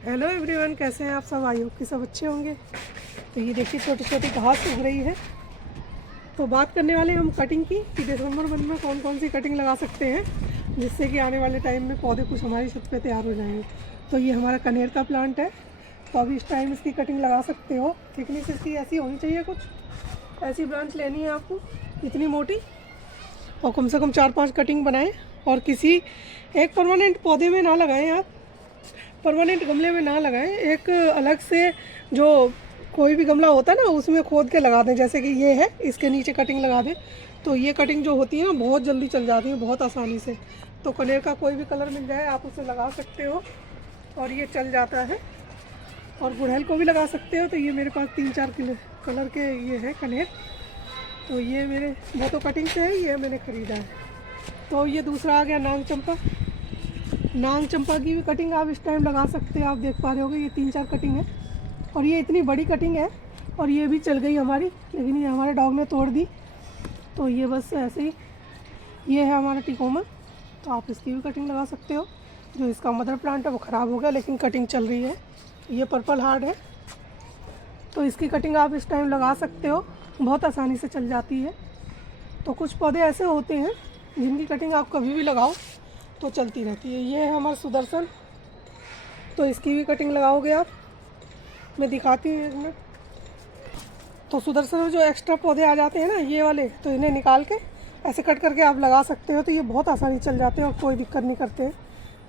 Hello everyone, कैसे हैं आप सब? आई होप कि सब अच्छे होंगे। तो ये देखिए छोटी छोटी घास उग रही है। तो बात करने वाले हम कटिंग की कि दिसंबर मंथ में कौन कौन सी कटिंग लगा सकते हैं जिससे कि आने वाले टाइम में पौधे कुछ हमारी छत पे तैयार हो जाएंगे। तो ये हमारा कनेर का प्लांट है। तो अभी इस टाइम इसकी कटिंग लगा सकते हो। थिकनेस इसकी ऐसी होनी चाहिए, कुछ ऐसी ब्रांच लेनी है आपको, इतनी मोटी, और कम से कम 4-5 कटिंग बनाएं। और किसी एक परमानेंट पौधे में ना लगाएं, आप परमानेंट गमले में ना लगाएं, एक अलग से जो कोई भी गमला होता है ना उसमें खोद के लगा दें। जैसे कि ये है, इसके नीचे कटिंग लगा दें तो ये कटिंग जो होती है ना बहुत जल्दी चल जाती है, बहुत आसानी से। तो कनेर का कोई भी कलर मिल जाए आप उसे लगा सकते हो और ये चल जाता है। और गुड़हल को भी लगा सकते हो। तो ये मेरे पास 3-4 कलर के ये है कनेर। तो ये मेरे वो तो कटिंग से है, ये मैंने ख़रीदा है। तो ये दूसरा आ गया नाग चंपा। नाग चंपा की भी कटिंग आप इस टाइम लगा सकते हैं। आप देख पा रहे होगे ये 3-4 कटिंग है और ये इतनी बड़ी कटिंग है और ये भी चल गई हमारी, लेकिन ये हमारे डॉग ने तोड़ दी। तो ये बस ऐसे ही, ये है हमारा टिकोमा। तो आप इसकी भी कटिंग लगा सकते हो। जो इसका मदर प्लांट है वो ख़राब हो गया लेकिन कटिंग चल रही है। ये पर्पल हार्ट है, तो इसकी कटिंग आप इस टाइम लगा सकते हो, बहुत आसानी से चल जाती है। तो कुछ पौधे ऐसे होते हैं जिनकी कटिंग आप कभी भी लगाओ तो चलती रहती है। ये है हमारा सुदर्शन, तो इसकी भी कटिंग लगाओगे आप, मैं दिखाती हूँ एक मिनट। तो सुदर्शन में जो एक्स्ट्रा पौधे आ जाते हैं ना ये वाले, तो इन्हें निकाल के ऐसे कट करके आप लगा सकते हो। तो ये बहुत आसानी चल जाते हैं और कोई दिक्कत नहीं करते हैं।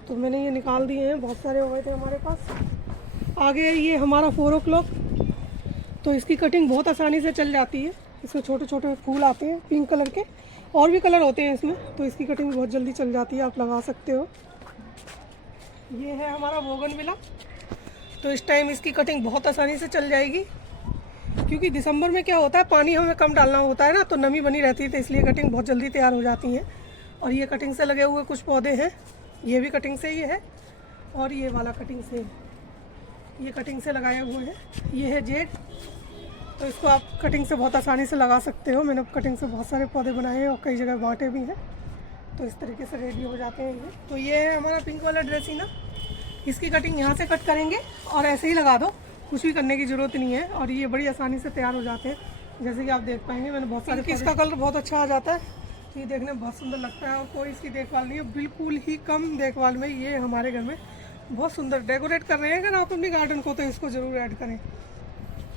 तो मैंने ये निकाल दिए हैं, बहुत सारे हो गए थे हमारे पास। आगे ये हमारा 4 o'clock, तो इसकी कटिंग बहुत आसानी से चल जाती है। इसमें छोटे छोटे फूल आते हैं पिंक कलर के, और भी कलर होते हैं इसमें। तो इसकी कटिंग बहुत जल्दी चल जाती है, आप लगा सकते हो। ये है हमारा बोगनविला, तो इस टाइम इसकी कटिंग बहुत आसानी से चल जाएगी क्योंकि दिसंबर में क्या होता है, पानी हमें कम डालना होता है ना, तो नमी बनी रहती है, तो इसलिए कटिंग बहुत जल्दी तैयार हो जाती है। और ये कटिंग से लगे हुए कुछ पौधे हैं, ये भी कटिंग से ही है और ये वाला कटिंग से, ये कटिंग से लगाए हुए हैं। ये है जेड, तो इसको आप कटिंग से बहुत आसानी से लगा सकते हो। मैंने कटिंग से बहुत सारे पौधे बनाए हैं और कई जगह बांटे भी हैं। तो इस तरीके से रेडी हो जाते हैं ये। तो ये है हमारा पिंक वाला ड्रेसिना, इसकी कटिंग यहाँ से कट करेंगे और ऐसे ही लगा दो, कुछ भी करने की ज़रूरत नहीं है। और ये बड़ी आसानी से तैयार हो जाते हैं, जैसे कि आप देख पाएंगे। मैंने बहुत सारे, इसका कलर बहुत अच्छा आ जाता है, तो ये देखने में बहुत सुंदर लगता है और कोई इसकी देखभाल नहीं है, बिल्कुल ही कम देखभाल में ये हमारे घर में बहुत सुंदर डेकोरेट कर रहे हैं। अगर आप अपने गार्डन को तो इसको ज़रूर ऐड करें।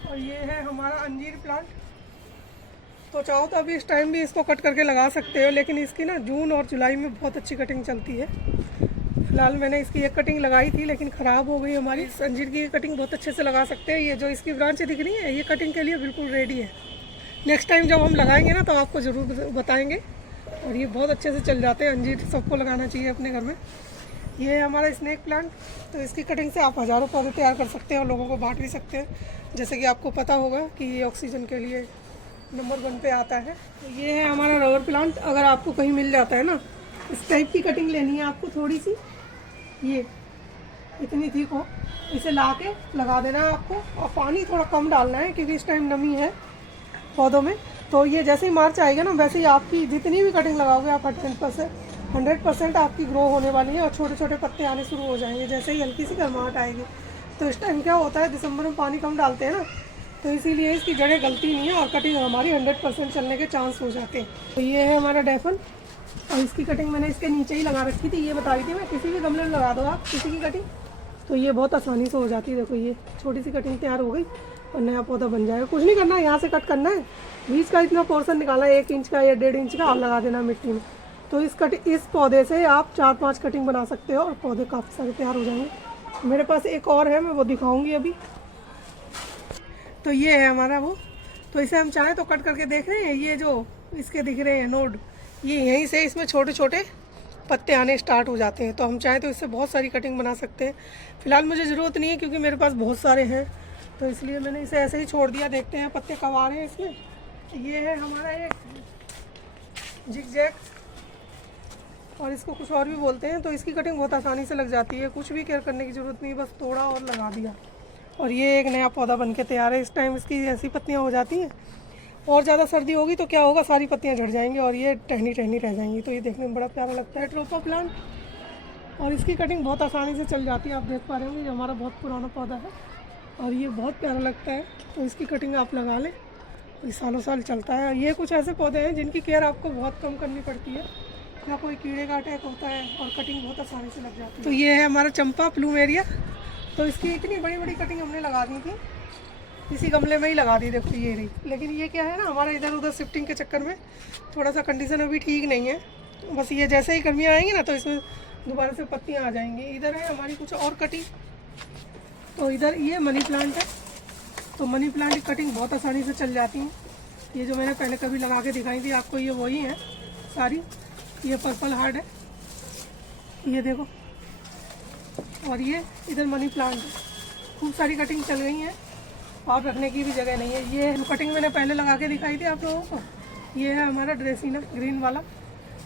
और ये है हमारा अंजीर प्लांट, तो चाहो तो अभी इस टाइम भी इसको कट करके लगा सकते हो, लेकिन इसकी ना जून और जुलाई में बहुत अच्छी कटिंग चलती है। फिलहाल मैंने इसकी एक कटिंग लगाई थी लेकिन ख़राब हो गई हमारी। अंजीर की कटिंग बहुत अच्छे से लगा सकते हैं। ये जो इसकी ब्रांचें दिख रही है ये कटिंग के लिए बिल्कुल रेडी है। नेक्स्ट टाइम जब हम लगाएंगे ना तो आपको ज़रूर बताएंगे। और ये बहुत अच्छे से चल जाते हैं, अंजीर सबको लगाना चाहिए अपने घर में। ये है हमारा स्नेक प्लांट, तो इसकी कटिंग से आप हज़ारों पौधे तैयार कर सकते हैं और लोगों को बांट भी सकते हैं। जैसे कि आपको पता होगा कि ये ऑक्सीजन के लिए नंबर 1 पे आता है। तो ये है हमारा रबर प्लांट, अगर आपको कहीं मिल जाता है ना, इस टाइप की कटिंग लेनी है आपको, थोड़ी सी ये इतनी ठीक हो, इसे ला के लगा देना है आपको। और पानी थोड़ा कम डालना है क्योंकि इस टाइम नमी है पौधों में। तो ये जैसे ही मार्च आएगा ना वैसे ही आपकी जितनी भी कटिंग लगाओगे आप 100% आपकी ग्रो होने वाली है और छोटे छोटे पत्ते आने शुरू हो जाएंगे जैसे ही हल्की सी गर्माहट आएगी। तो इस टाइम क्या होता है, दिसंबर में पानी कम डालते हैं ना, तो इसीलिए इसकी जड़ें गलती नहीं है और कटिंग हमारी 100% चलने के चांस हो जाते हैं। तो ये है हमारा डैफन, और इसकी कटिंग मैंने इसके नीचे ही लगा रखी थी। ये बता रही थी मैं, किसी भी गमले में लगा दो आप किसी की कटिंग, तो ये बहुत आसानी से हो जाती है। देखो ये छोटी सी कटिंग तैयार हो गई और नया पौधा बन जाएगा। कुछ नहीं करना है, यहाँ से कट करना है, बीच का इतना पोर्शन निकाला है 1 इंच का या 1.5 इंच का, और लगा देना मिट्टी में। तो इस पौधे से आप 4-5 कटिंग बना सकते हो और पौधे काफ़ी सारे तैयार हो जाएंगे। मेरे पास एक और है, मैं वो दिखाऊंगी अभी। तो ये है हमारा वो, तो इसे हम चाहें तो कट करके देख रहे हैं, ये जो इसके दिख रहे हैं नोड, ये यहीं से इसमें छोटे छोटे पत्ते आने स्टार्ट हो जाते हैं। तो हम चाहें तो इससे बहुत सारी कटिंग बना सकते हैं। फिलहाल मुझे ज़रूरत नहीं है क्योंकि मेरे पास बहुत सारे हैं, तो इसलिए मैंने इसे ऐसे ही छोड़ दिया। देखते हैं पत्ते कब आ रहे हैं इसमें। ये है हमारा एक जिगजैग, और इसको कुछ और भी बोलते हैं। तो इसकी कटिंग बहुत आसानी से लग जाती है, कुछ भी केयर करने की ज़रूरत नहीं, बस तोड़ा और लगा दिया और ये एक नया पौधा बन के तैयार है। इस टाइम इसकी ऐसी पत्तियाँ हो जाती हैं, और ज़्यादा सर्दी होगी तो क्या होगा, सारी पत्तियाँ झड़ जाएंगी और ये टहनी टहनी रह जाएंगी। तो ये देखने में बड़ा प्यारा लगता है। ट्रोपा प्लांट, और इसकी कटिंग बहुत आसानी से चल जाती है। आप देख पा रहे होंगे ये हमारा बहुत पुराना पौधा है और ये बहुत प्यारा लगता है, तो इसकी कटिंग आप लगा लें, ये सालों साल चलता है। ये कुछ ऐसे पौधे हैं जिनकी केयर आपको बहुत कम करनी पड़ती है, या कोई कीड़े का अटैक होता है और कटिंग बहुत आसानी से लग जाती है। तो ये है हमारा चंपा प्लूमेरिया। तो इसकी इतनी बड़ी बड़ी कटिंग हमने लगा दी थी, इसी गमले में ही लगा दी, देखो ये रही। लेकिन ये क्या है ना, हमारा इधर उधर शिफ्टिंग के चक्कर में थोड़ा सा कंडीशन अभी ठीक नहीं है। बस ये जैसे ही गर्मियाँ आएंगी ना, तो इसमें दोबारा से पत्तियाँ आ जाएंगी। इधर है हमारी कुछ और कटिंग। तो इधर ये मनी प्लांट है। तो मनी प्लांट की कटिंग बहुत आसानी से चल जाती है। ये जो मैंने पहले कभी लगा के दिखाई थी आपको, ये वही है सारी। ये पर्पल हार्ट है, ये देखो। और ये इधर मनी प्लांट है। खूब सारी कटिंग चल गई हैं और रखने की भी जगह नहीं है। ये कटिंग मैंने पहले लगा के दिखाई थी आप लोगों को, ये है हमारा ड्रेसिना ग्रीन वाला।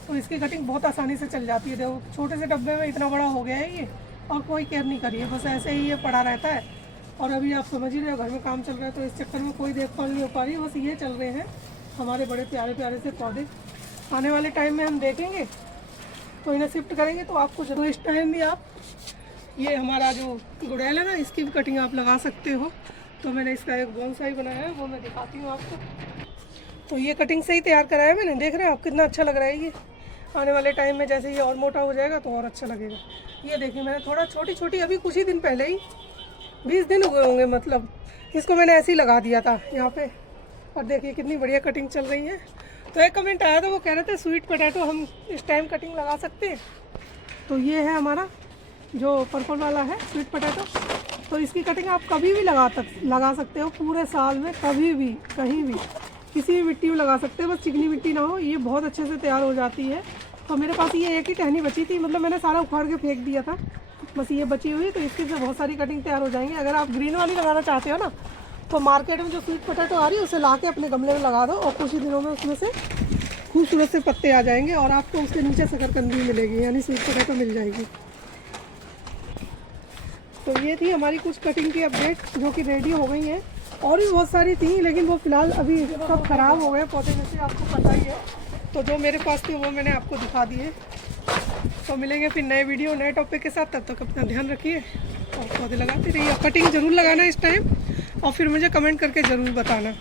तो इसकी कटिंग बहुत आसानी से चल जाती है। देखो छोटे से डब्बे में इतना बड़ा हो गया है ये, और कोई केयर नहीं करी है, बस ऐसे ही ये पड़ा रहता है। और अभी आप समझ ही रहे हो घर में काम चल रहा है, तो इस चक्कर में कोई देखभाल नहीं हो पा रही। बस ये चल रहे हैं हमारे बड़े प्यारे प्यारे से पौधे। आने वाले टाइम में हम देखेंगे तो इन्हें शिफ्ट करेंगे, तो आपको जरूर इस टाइम भी आप ये हमारा जो गुड़ैल है ना, इसकी भी कटिंग आप लगा सकते हो। तो मैंने इसका एक बोनसाई बनाया है, वो मैं दिखाती हूँ आपको। तो ये कटिंग से ही तैयार कराया मैंने, देख रहे हो आप कितना अच्छा लग रहा है ये। आने वाले टाइम में जैसे ये और मोटा हो जाएगा तो और अच्छा लगेगा। ये देखिए मैंने थोड़ा छोटी छोटी अभी कुछ ही दिन पहले ही 20 दिन हुए होंगे, मतलब इसको मैंने ऐसे ही लगा दिया था यहाँ पे। और देखिए कितनी बढ़िया कटिंग चल रही है। तो एक कमेंट आया था, वो कह रहे थे स्वीट पोटैटो हम इस टाइम कटिंग लगा सकते हैं। तो ये है हमारा जो पर्पल वाला है स्वीट पोटैटो। तो इसकी कटिंग आप कभी भी लगा सकते हो, पूरे साल में कभी भी कहीं भी किसी भी मिट्टी में लगा सकते हो, बस चिकनी मिट्टी ना हो। ये बहुत अच्छे से तैयार हो जाती है। तो मेरे पास ये एक ही टहनी बची थी, मतलब मैंने सारा उखाड़ के फेंक दिया था, बस ये बची हुई। तो इसकी से बहुत सारी कटिंग तैयार हो जाएंगी। अगर आप ग्रीन वाली लगाना चाहते हो ना, तो मार्केट में जो स्वीट पोटैटो आ रही है उसे ला के अपने गमले में लगा दो, और कुछ ही दिनों में उसमें से खूबसूरत से पत्ते आ जाएंगे और आपको उसके नीचे शकरकंदी मिलेगी, यानी स्वीट पोटैटो मिल जाएगी। तो ये थी हमारी कुछ कटिंग की अपडेट जो कि रेडी हो गई हैं। और भी बहुत सारी थी, लेकिन वो फिलहाल अभी सब खराब हो गए पौधे में से, आपको पता ही है। तो जो मेरे पास थे वो मैंने आपको दिखा दिए। तो मिलेंगे फिर नए वीडियो नए टॉपिक के साथ, तब तक अपना ध्यान रखिए और पौधे लगाते रहिए। कटिंग ज़रूर लगाना इस टाइम, और फिर मुझे कमेंट करके ज़रूर बताना।